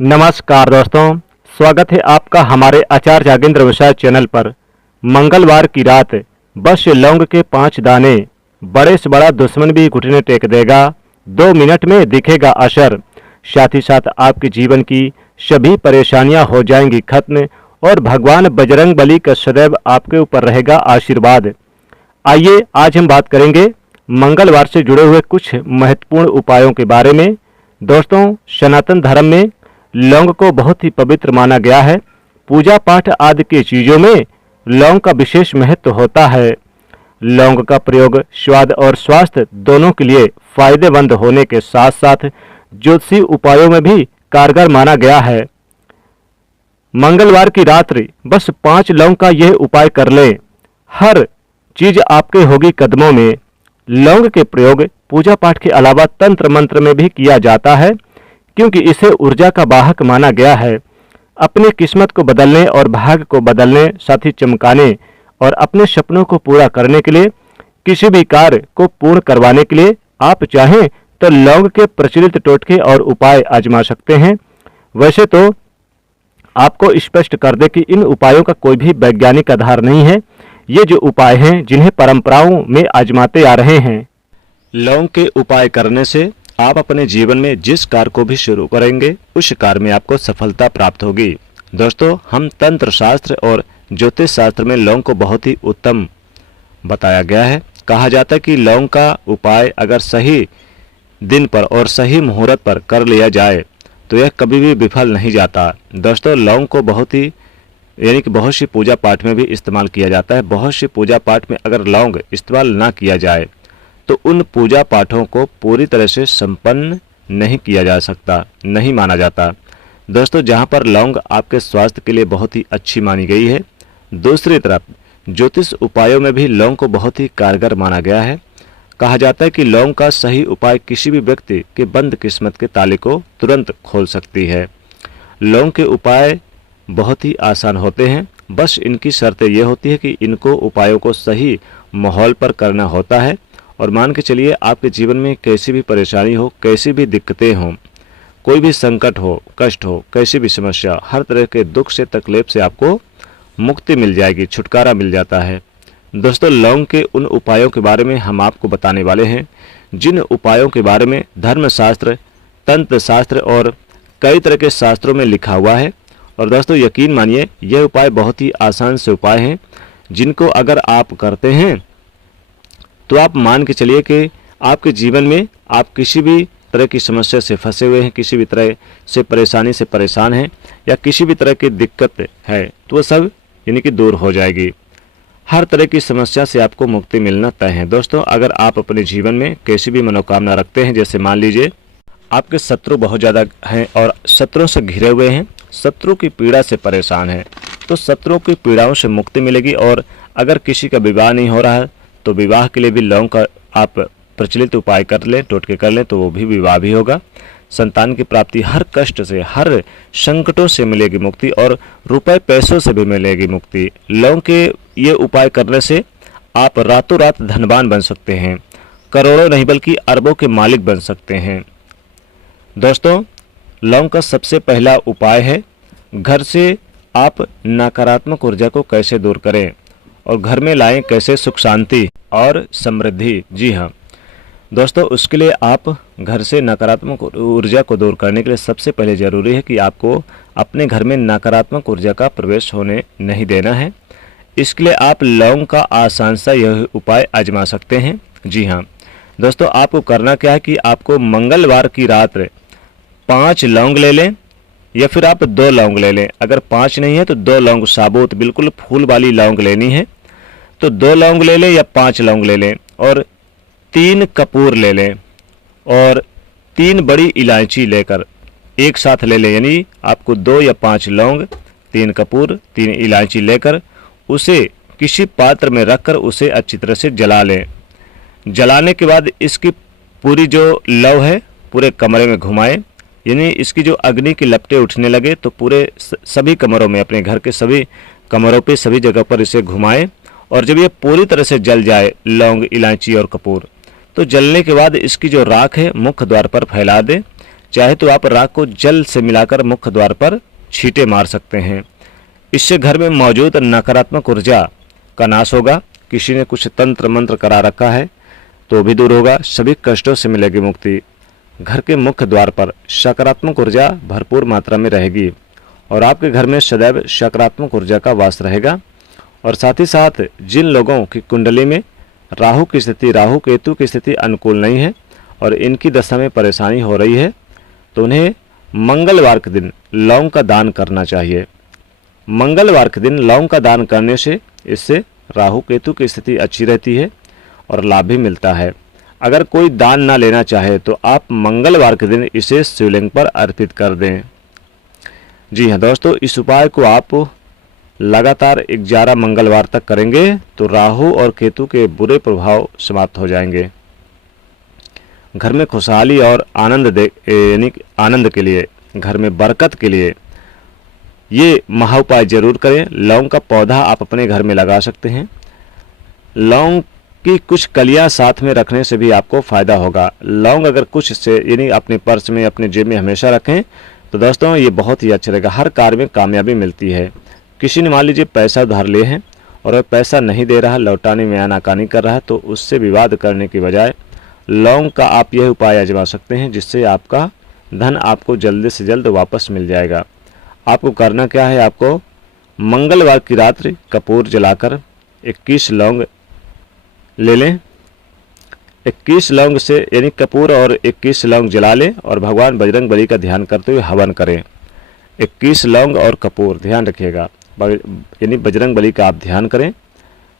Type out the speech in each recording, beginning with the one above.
नमस्कार दोस्तों, स्वागत है आपका हमारे आचार्य जागेंद्र विषय चैनल पर। मंगलवार की रात बस लौंग के 5 दाने, बड़े से बड़ा दुश्मन भी घुटने टेक देगा। 2 मिनट में दिखेगा असर। साथ ही साथ आपके जीवन की सभी परेशानियां हो जाएंगी खत्म और भगवान बजरंग बली का सदैव आपके ऊपर रहेगा आशीर्वाद। आइए आज हम बात करेंगे मंगलवार से जुड़े हुए कुछ महत्वपूर्ण उपायों के बारे में। दोस्तों, सनातन धर्म में लौंग को बहुत ही पवित्र माना गया है। पूजा पाठ आदि की चीजों में लौंग का विशेष महत्व होता है। लौंग का प्रयोग स्वाद और स्वास्थ्य दोनों के लिए फायदेमंद होने के साथ साथ ज्योतिषीय उपायों में भी कारगर माना गया है। मंगलवार की रात्रि बस 5 लौंग का यह उपाय कर लें, हर चीज आपके होगी कदमों में। लौंग के प्रयोग पूजा पाठ के अलावा तंत्र मंत्र में भी किया जाता है, क्योंकि इसे ऊर्जा का वाहक माना गया है। अपनी किस्मत को बदलने और भाग्य को बदलने, साथ ही चमकाने और अपने सपनों को पूरा करने के लिए, किसी भी कार्य को पूर्ण करवाने के लिए आप चाहें तो लौंग के प्रचलित टोटके और उपाय आजमा सकते हैं। वैसे तो आपको स्पष्ट कर दे कि इन उपायों का कोई भी वैज्ञानिक आधार नहीं है। ये जो उपाय हैं जिन्हें परंपराओं में आजमाते आ रहे हैं। लौंग के उपाय करने से आप अपने जीवन में जिस कार्य को भी शुरू करेंगे उस कार्य में आपको सफलता प्राप्त होगी। दोस्तों, हम तंत्र शास्त्र और ज्योतिष शास्त्र में लौंग को बहुत ही उत्तम बताया गया है। कहा जाता है कि लौंग का उपाय अगर सही दिन पर और सही मुहूर्त पर कर लिया जाए तो यह कभी भी विफल नहीं जाता। दोस्तों, लौंग को बहुत सी पूजा पाठ में भी इस्तेमाल किया जाता है। बहुत सी पूजा पाठ में अगर लौंग इस्तेमाल ना किया जाए तो उन पूजा पाठों को पूरी तरह से संपन्न नहीं किया जा सकता, नहीं माना जाता। दोस्तों, जहां पर लौंग आपके स्वास्थ्य के लिए बहुत ही अच्छी मानी गई है, दूसरी तरफ ज्योतिष उपायों में भी लौंग को बहुत ही कारगर माना गया है। कहा जाता है कि लौंग का सही उपाय किसी भी व्यक्ति के बंद किस्मत के ताले को तुरंत खोल सकती है। लौंग के उपाय बहुत ही आसान होते हैं, बस इनकी शर्त यह होती है कि इनको उपायों को सही माहौल पर करना होता है। और मान के चलिए, आपके जीवन में कैसी भी परेशानी हो, कैसी भी दिक्कतें हों, कोई भी संकट हो, कष्ट हो, कैसी भी समस्या, हर तरह के दुख से, तकलीफ से आपको मुक्ति मिल जाएगी, छुटकारा मिल जाता है। दोस्तों, लौंग के उन उपायों के बारे में हम आपको बताने वाले हैं जिन उपायों के बारे में धर्मशास्त्र, तंत्र शास्त्र और कई तरह के शास्त्रों में लिखा हुआ है। और दोस्तों, यकीन मानिए, यह उपाय बहुत ही आसान से उपाय हैं जिनको अगर आप करते हैं तो आप मान के चलिए कि आपके जीवन में आप किसी भी तरह की समस्या से फंसे हुए हैं, किसी भी तरह से परेशानी से परेशान हैं या किसी भी तरह की दिक्कत है तो वह सब कि दूर हो जाएगी। हर तरह की समस्या से आपको मुक्ति मिलना तय है। दोस्तों, अगर आप अपने जीवन में कैसी भी मनोकामना रखते हैं, जैसे मान लीजिए आपके शत्रु बहुत ज़्यादा हैं और शत्रुओं से घिरे हुए हैं, शत्रु की पीड़ा से परेशान हैं, तो शत्रुओं की पीड़ाओं से मुक्ति मिलेगी। और अगर किसी का विवाह नहीं हो रहा है तो विवाह के लिए भी लौंग का आप प्रचलित उपाय कर लें, टोटके कर लें, तो वो भी विवाह भी होगा। संतान की प्राप्ति, हर कष्ट से, हर संकटों से मिलेगी मुक्ति और रुपए पैसों से भी मिलेगी मुक्ति। लौंग के ये उपाय करने से आप रातों रात धनवान बन सकते हैं, करोड़ों नहीं बल्कि अरबों के मालिक बन सकते हैं। दोस्तों, लौंग का सबसे पहला उपाय है घर से आप नकारात्मक ऊर्जा को कैसे दूर करें और घर में लाएं कैसे सुख शांति और समृद्धि। जी हाँ दोस्तों, उसके लिए आप घर से नकारात्मक ऊर्जा को दूर करने के लिए सबसे पहले ज़रूरी है कि आपको अपने घर में नकारात्मक ऊर्जा का प्रवेश होने नहीं देना है। इसके लिए आप लौंग का आसान सा यह उपाय आजमा सकते हैं। जी हाँ दोस्तों, आपको करना क्या है कि आपको मंगलवार की रात 5 लौंग ले लें या फिर आप 2 लौंग ले लें। अगर 5 नहीं है तो 2 लौंग साबुत, बिल्कुल फूल वाली लौंग लेनी है, तो 2 लौंग ले लें या 5 लौंग ले लें और 3 कपूर ले लें और 3 बड़ी इलायची लेकर एक साथ ले लें। यानी आपको 2 या 5 लौंग, 3 कपूर, 3 इलायची लेकर उसे किसी पात्र में रखकर उसे अच्छी तरह से जला लें। जलाने के बाद इसकी पूरी जो लौ है पूरे कमरे में घुमाएं। यानी इसकी जो अग्नि की लपटें उठने लगे तो पूरे सभी कमरों में, अपने घर के सभी कमरों पे, सभी जगह पर इसे घुमाएं। और जब ये पूरी तरह से जल जाए, लौंग, इलायची और कपूर, तो जलने के बाद इसकी जो राख है मुख्य द्वार पर फैला दें। चाहे तो आप राख को जल से मिलाकर मुख्य द्वार पर छींटे मार सकते हैं। इससे घर में मौजूद नकारात्मक ऊर्जा का नाश होगा। किसी ने कुछ तंत्र मंत्र करा रखा है तो भी दूर होगा, सभी कष्टों से मिलेगी मुक्ति। घर के मुख्य द्वार पर सकारात्मक ऊर्जा भरपूर मात्रा में रहेगी और आपके घर में सदैव सकारात्मक ऊर्जा का वास रहेगा। और साथ ही साथ जिन लोगों की कुंडली में राहु की स्थिति, राहु केतु की स्थिति अनुकूल नहीं है और इनकी दशा में परेशानी हो रही है, तो उन्हें मंगलवार के दिन लौंग का दान करना चाहिए। मंगलवार के दिन लौंग का दान करने से इससे राहु केतु की स्थिति अच्छी रहती है और लाभ भी मिलता है। अगर कोई दान ना लेना चाहे तो आप मंगलवार के दिन इसे शिवलिंग पर अर्पित कर दें। जी हाँ दोस्तों, इस उपाय को आप लगातार 11 मंगलवार तक करेंगे तो राहु और केतु के बुरे प्रभाव समाप्त हो जाएंगे। घर में खुशहाली और आनंद के लिए, घर में बरकत के लिए ये महा उपाय जरूर करें। लौंग का पौधा आप अपने घर में लगा सकते हैं। लौंग की कुछ कलियां साथ में रखने से भी आपको फ़ायदा होगा। लौंग अगर कुछ से यानी अपने पर्स में, अपने जेब में हमेशा रखें तो दोस्तों ये बहुत ही अच्छा रहेगा। हर कार्य में कामयाबी मिलती है। किसी ने मान लीजिए पैसा उधार लिए हैं और वह पैसा नहीं दे रहा, लौटाने में आनाकानी कर रहा है, तो उससे विवाद करने की बजाय लौंग का आप यह उपाय आजमा सकते हैं, जिससे आपका धन आपको जल्द से जल्द वापस मिल जाएगा। आपको करना क्या है, आपको मंगलवार की रात्रि कपूर जलाकर 21 लौंग ले लें। 21 लौंग से यानी कपूर और 21 लौंग जला लें और भगवान बजरंगबली का ध्यान करते हुए हवन करें। 21 लौंग और कपूर, ध्यान रखिएगा, यानी बजरंगबली का आप ध्यान करें,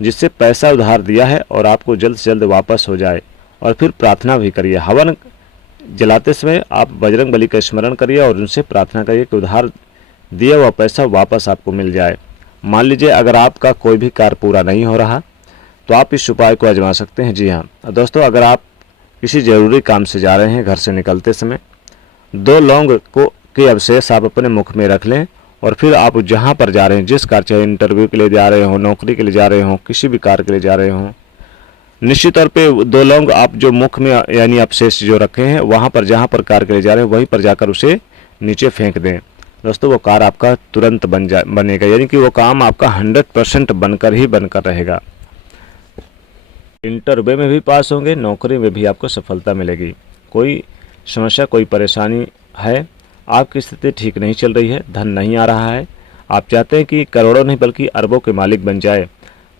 जिससे पैसा उधार दिया है और आपको जल्द से जल्द वापस हो जाए। और फिर प्रार्थना भी करिए। हवन जलाते समय आप बजरंगबली का स्मरण करिए और उनसे प्रार्थना करिए कि उधार दिया हुआ पैसा वापस आपको मिल जाए। मान लीजिए अगर आपका कोई भी कार्य पूरा नहीं हो रहा तो आप इस उपाय को आजमा सकते हैं। जी हाँ दोस्तों, अगर आप किसी ज़रूरी काम से जा रहे हैं, घर से निकलते समय 2 लौंग के अवशेष आप अपने मुख में रख लें और फिर आप जहाँ पर जा रहे हैं, जिस कार्य, चाहे इंटरव्यू के लिए जा रहे हो, नौकरी के लिए जा रहे हो, किसी भी कार्य के लिए जा रहे हो, निश्चित तौर पे 2 लौंग आप जो मुख में यानी अवशेष जो रखे हैं वहाँ पर, जहाँ पर कार्य के लिए जा रहे हैं वहीं पर जाकर उसे नीचे फेंक दें। दोस्तों वो कार्य आपका तुरंत बनेगा, यानी कि वो काम आपका 100% बनकर रहेगा। इंटरव्यू में भी पास होंगे, नौकरी में भी आपको सफलता मिलेगी। कोई समस्या, कोई परेशानी है, आपकी स्थिति ठीक नहीं चल रही है, धन नहीं आ रहा है, आप चाहते हैं कि करोड़ों नहीं बल्कि अरबों के मालिक बन जाए,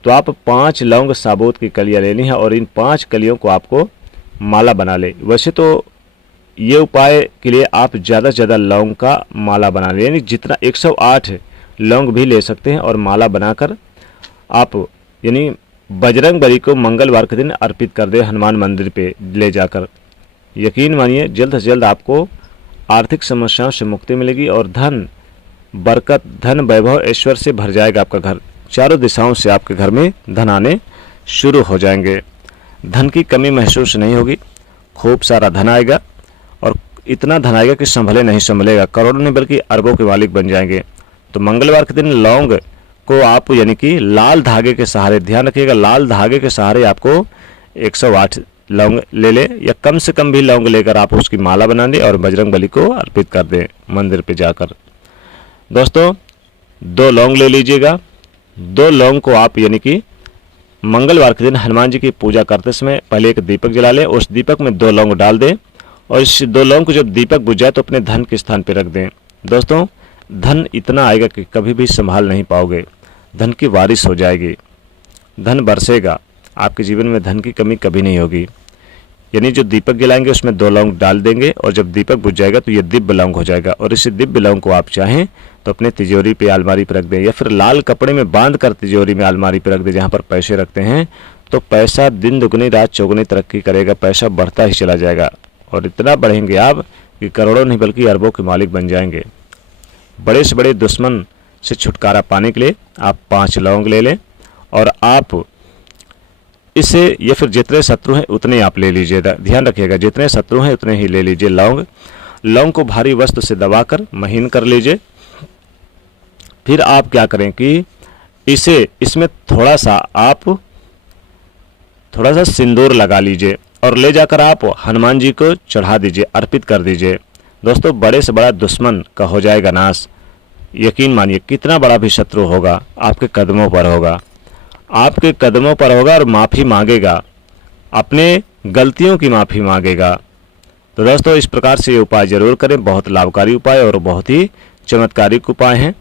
तो आप 5 लौंग साबुत की कलियां लेनी है और इन 5 कलियों को आपको माला बना ले। वैसे तो ये उपाय के लिए आप ज़्यादा से ज़्यादा लौंग का माला बना लें, यानी जितना 108 लौंग भी ले सकते हैं और माला बनाकर आप यानी बजरंगबली को मंगलवार के दिन अर्पित कर दें हनुमान मंदिर पे ले जाकर। यकीन मानिए जल्द से जल्द आपको आर्थिक समस्याओं से मुक्ति मिलेगी और धन, बरकत, धन, वैभव, ऐश्वर्य से भर जाएगा आपका घर। चारों दिशाओं से आपके घर में धन आने शुरू हो जाएंगे। धन की कमी महसूस नहीं होगी, खूब सारा धन आएगा और इतना धन आएगा कि संभले नहीं संभलेगा, करोड़ों नहीं बल्कि अरबों के मालिक बन जाएंगे। तो मंगलवार के दिन लौंग को आप यानी कि लाल धागे के सहारे, ध्यान रखिएगा, लाल धागे के सहारे आपको 108 लौंग ले लें या कम से कम भी लौंग लेकर आप उसकी माला बना लें और बजरंगबली को अर्पित कर दें मंदिर पे जाकर। दोस्तों 2 लौंग ले लीजिएगा। 2 लौंग को आप यानी कि मंगलवार के दिन हनुमान जी की पूजा करते समय पहले एक दीपक जला लें, उस दीपक में 2 लौंग डाल दें और इस 2 लौंग को जब दीपक बुझ जाए तो अपने धन के स्थान पर रख दें। दोस्तों धन इतना आएगा कि कभी भी संभाल नहीं पाओगे, धन की बारिश हो जाएगी, धन बरसेगा, आपके जीवन में धन की कमी कभी नहीं होगी। यानी जो दीपक जलाएंगे उसमें 2 लौंग डाल देंगे और जब दीपक बुझ जाएगा तो ये दिव्य लौंग हो जाएगा और इस दिव्य लौंग को आप चाहें तो अपने तिजोरी पे, अलमारी पे रख दें या फिर लाल कपड़े में बांध कर तिजोरी में, अलमारी पे रख दें जहाँ पर पैसे रखते हैं। तो पैसा दिन दुगनी रात चौगुनी तरक्की करेगा, पैसा बढ़ता ही चला जाएगा और इतना बढ़ेंगे आप कि करोड़ों नहीं बल्कि अरबों के मालिक बन जाएंगे। बड़े से बड़े दुश्मन से छुटकारा पाने के लिए आप 5 लौंग ले लें और आप इसे या फिर जितने शत्रु हैं उतने आप ले लीजिए। ध्यान रखिएगा जितने शत्रु हैं उतने ही ले लीजिए लौंग। लौंग को भारी वस्त्र से दबाकर महीन कर लीजिए। फिर आप क्या करें कि इसमें थोड़ा सा सिंदूर लगा लीजिए और ले जाकर आप हनुमान जी को चढ़ा दीजिए, अर्पित कर दीजिए। दोस्तों बड़े से बड़ा दुश्मन का हो जाएगा नाश। यकीन मानिए कितना बड़ा भी शत्रु होगा आपके कदमों पर होगा, आपके कदमों पर होगा और माफ़ी मांगेगा, अपने गलतियों की माफ़ी मांगेगा। तो दोस्तों इस प्रकार से ये उपाय जरूर करें, बहुत लाभकारी उपाय और बहुत ही चमत्कारिक उपाय हैं।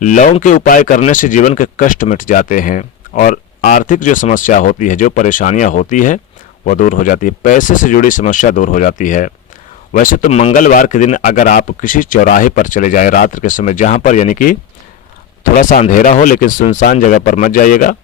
लौंग के उपाय करने से जीवन के कष्ट मिट जाते हैं और आर्थिक जो समस्या होती है, जो परेशानियां होती है वो दूर हो जाती है, पैसे से जुड़ी समस्या दूर हो जाती है। वैसे तो मंगलवार के दिन अगर आप किसी चौराहे पर चले जाएं रात्र के समय, जहां पर यानी कि थोड़ा सा अंधेरा हो लेकिन सुनसान जगह पर मत जाइएगा,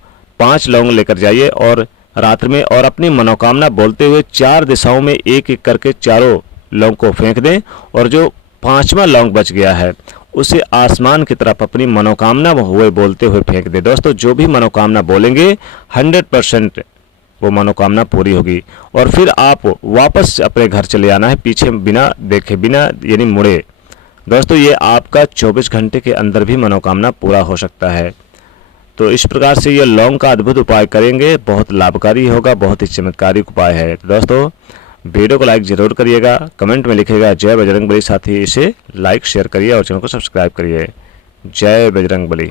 5 लौंग लेकर जाइए और रात्र में और अपनी मनोकामना बोलते हुए 4 दिशाओं में एक एक करके चारों लौंग को फेंक दें और जो 5वां लौंग बच गया है उसे आसमान की तरफ अपनी मनोकामना हुए बोलते हुए फेंक दें। दोस्तों जो भी मनोकामना बोलेंगे 100% वो मनोकामना पूरी होगी और फिर आप वापस अपने घर चले आना है, पीछे बिना देखे, बिना यानी मुड़े। दोस्तों ये आपका 24 घंटे के अंदर भी मनोकामना पूरा हो सकता है। तो इस प्रकार से ये लौंग का अद्भुत उपाय करेंगे, बहुत लाभकारी होगा, बहुत ही चमत्कारिक उपाय है। तो दोस्तों वीडियो को लाइक जरूर करिएगा, कमेंट में लिखिएगा जय बजरंगबली, साथ ही इसे लाइक शेयर करिए और चैनल को सब्सक्राइब करिए। जय बजरंगबली।